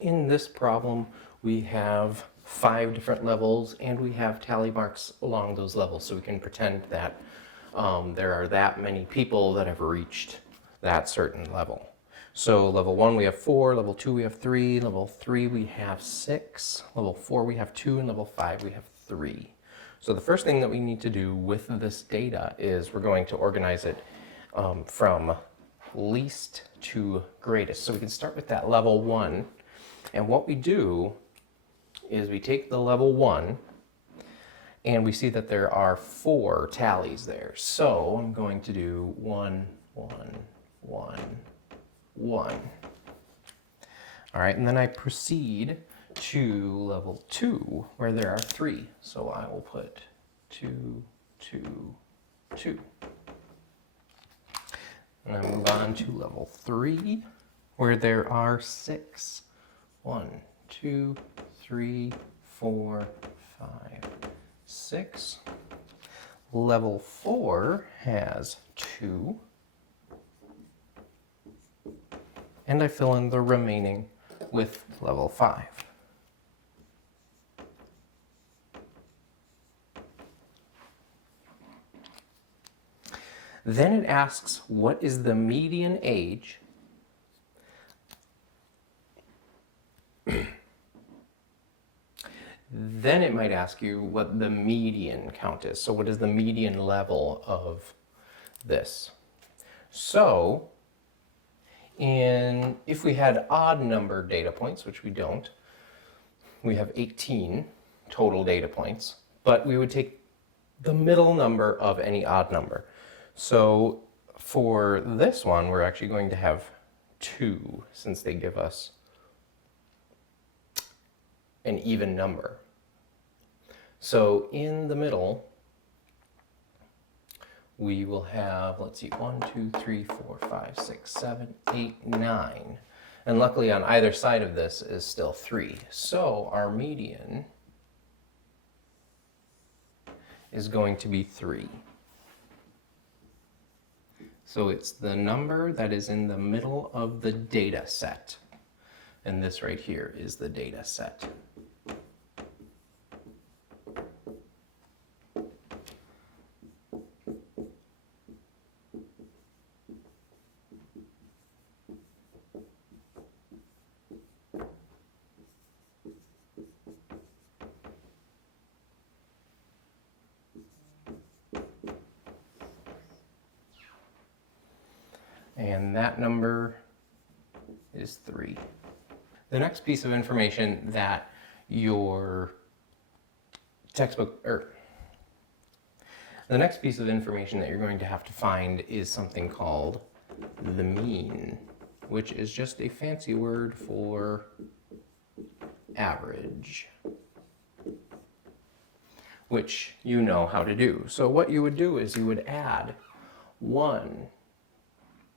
In this problem, we have 5 different levels and we have tally marks along those levels, so we can pretend that there are that many people that have reached that certain level. So level 1 we have 4, level 2 we have 3, level 3 we have 6, level 4 we have 2, and level 5 we have 3. So the first thing that we need to do with this data is we're going to organize it from least to greatest. So we can start with that level 1. And what we do is we take the level 1 and we see that there are 4 tallies there. So I'm going to do 1, 1, 1, 1. All right, and then I proceed to level 2 where there are 3. So I will put 2, 2, 2. And I move on to level 3 where there are 6. 1, 2, 3, 4, 5, 6. Level 4 has 2. And I fill in the remaining with level 5. Then it asks, what is the median age Then it might ask you what the median count is. So what is the median level of this? So if we had odd number data points, which we don't, we have 18 total data points, but we would take the middle number of any odd number. So for this one, we're actually going to have 2, since they give us an even number. So in the middle, we will have, let's see, 1, 2, 3, 4, 5, 6, 7, 8, 9. And luckily on either side of this is still 3. So our median is going to be 3. So it's the number that is in the middle of the data set. And this right here is the data set. And that number is 3. The next piece of information that your textbook, the next piece of information that you're going to have to find is something called the mean, which is just a fancy word for average, which you know how to do. So what you would do is you would add 1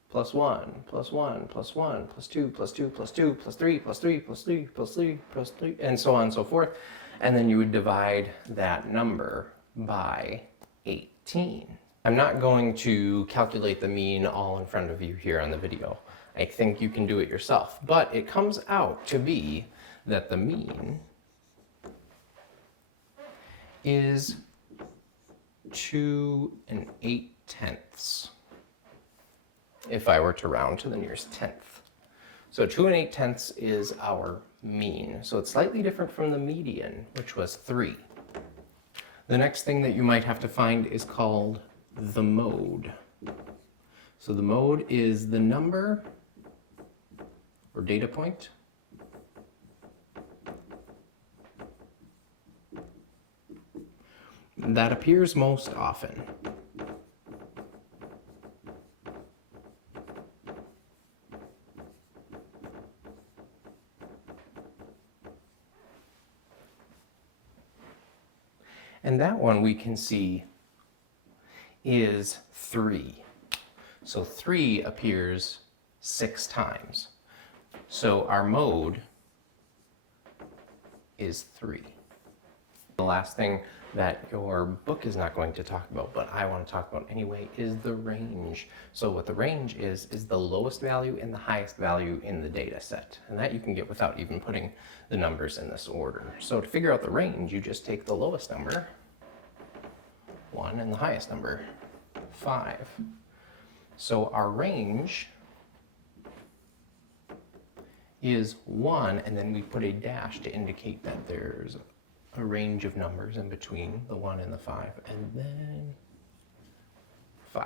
plus 1 plus 1 plus 1 plus 2 plus 2 plus 2 plus 3 plus 3 plus 3 plus 3 plus 3, and so on and so forth. And then you would divide that number by 18. I'm not going to calculate the mean all in front of you here on the video. I think you can do it yourself. But it comes out to be that the mean is 2 8/10. If I were to round to the nearest tenth. So 2 8/10 is our mean. So it's slightly different from the median, which was 3. The next thing that you might have to find is called the mode. So the mode is the number or data point that appears most often. And that one we can see is 3. So 3 appears 6 times. So our mode is 3. The last thing that your book is not going to talk about, but I want to talk about anyway, is the range. So what the range is the lowest value and the highest value in the data set. And that you can get without even putting the numbers in this order. So to figure out the range, you just take the lowest number, 1, and the highest number, 5. So our range is 1, and then we put a dash to indicate that there's a range of numbers in between the 1 and the 5, and then 5.